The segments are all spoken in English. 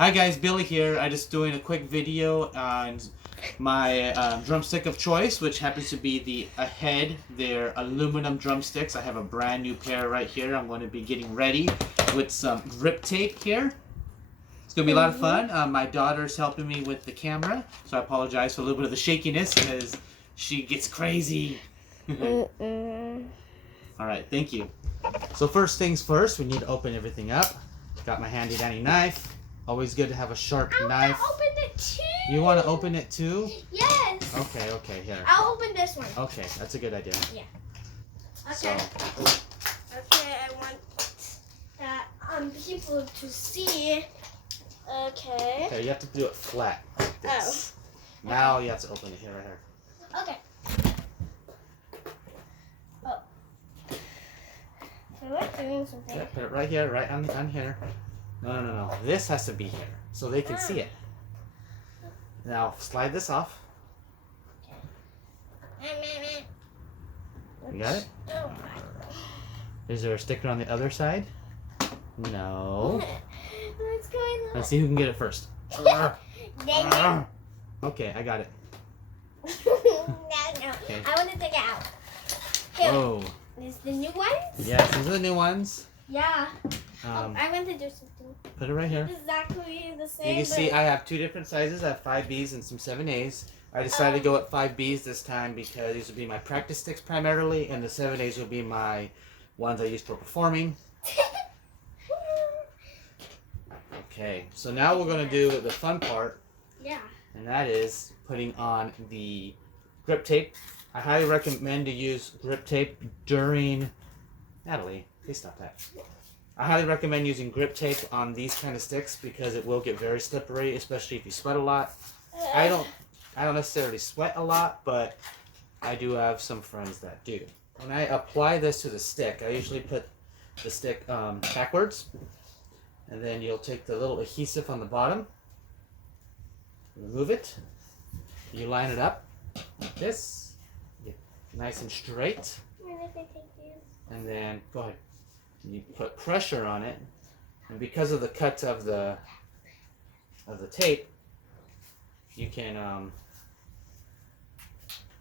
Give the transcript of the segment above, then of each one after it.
Hi guys, Billy here. I just doing a quick video on my drumstick of choice, which happens to be the Ahead. They're aluminum drumsticks. I have a brand new pair right here. I'm going to be getting ready with some grip tape here. It's going to be a lot of fun. My daughter's helping me with the camera, so I apologize for a little bit of the shakiness because she gets crazy. Alright, thank you. So first things first, we need to open everything up. Got my handy dandy knife. Always good to have a sharp knife. I want to open it too. You want to open it too? Yes. Okay, here. I'll open this one. Okay, that's a good idea. Yeah. Okay. Okay, I want people to see. Okay. Okay, you have to do it flat like this. Oh. Now you have to open it here, right here. Okay. Oh. So we're doing something. Yeah, put it right here, right on here. No. This has to be here so they can see it. Now slide this off. You got it? Oh. Is there a sticker on the other side? No. What's going on? Let's see who can get it first. Okay, I got it. No. Okay. I want to take it out. Here. Whoa. Is the new ones? Yes, these are the new ones. Yeah. I want to do something. Put it right here. Exactly the same. You can see I have two different sizes. I have 5Bs and some 7As. I decided to go at 5Bs this time because these will be my practice sticks primarily, and the 7As will be my ones I use for performing. Okay, so now we're going to do the fun part. Yeah. And that is putting on the grip tape. I highly recommend to use grip tape during... Natalie, please stop that. I highly recommend using grip tape on these kind of sticks because it will get very slippery, especially if you sweat a lot. I don't necessarily sweat a lot, but I do have some friends that do. When I apply this to the stick, I usually put the stick backwards, and then you'll take the little adhesive on the bottom, remove it, you line it up like this, get nice and straight, and then go ahead. You put pressure on it, and because of the cuts of the tape, you can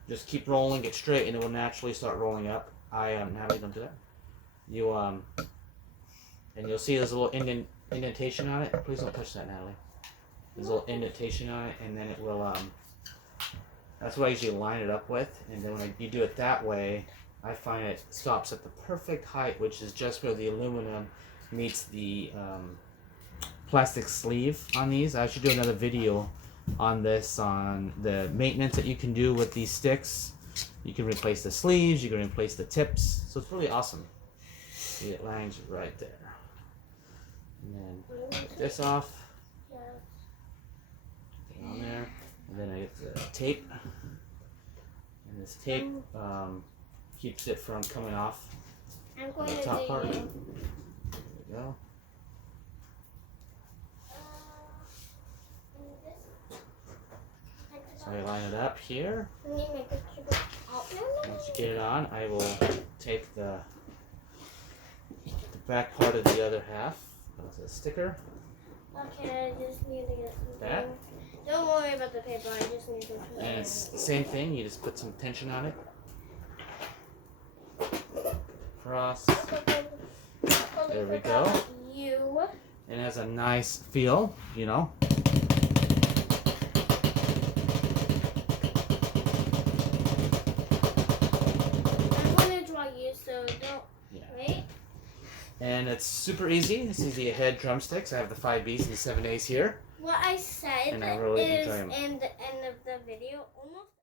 just keep rolling it straight, and it will naturally start rolling up. Natalie, don't do that. You and you'll see there's a little indentation on it. Please don't touch that, Natalie. There's a little indentation on it, and then it will. That's what I usually line it up with, and then when you do it that way, I find it stops at the perfect height, which is just where the aluminum meets the plastic sleeve on these. I should do another video on this, on the maintenance that you can do with these sticks. You can replace the sleeves, you can replace the tips, so it's really awesome. See, it lands right there. And then take this off, get it on there, and then I get the tape, and this tape keeps it from coming off the top part. There we go. So I line it up here. Once you get it on, I will take the back part of the other half of the sticker. Okay, I just need to get something. That. Don't worry about the paper, I just need to. And it's the same thing, you just put some tension on it. Cross. There we go. And it has a nice feel, you know. I'm going to draw you, so don't wait. And it's super easy. This is the Ahead drumsticks. I have the 5Bs and the 7As here. What I said and I really is enjoy them. in the end of the video, almost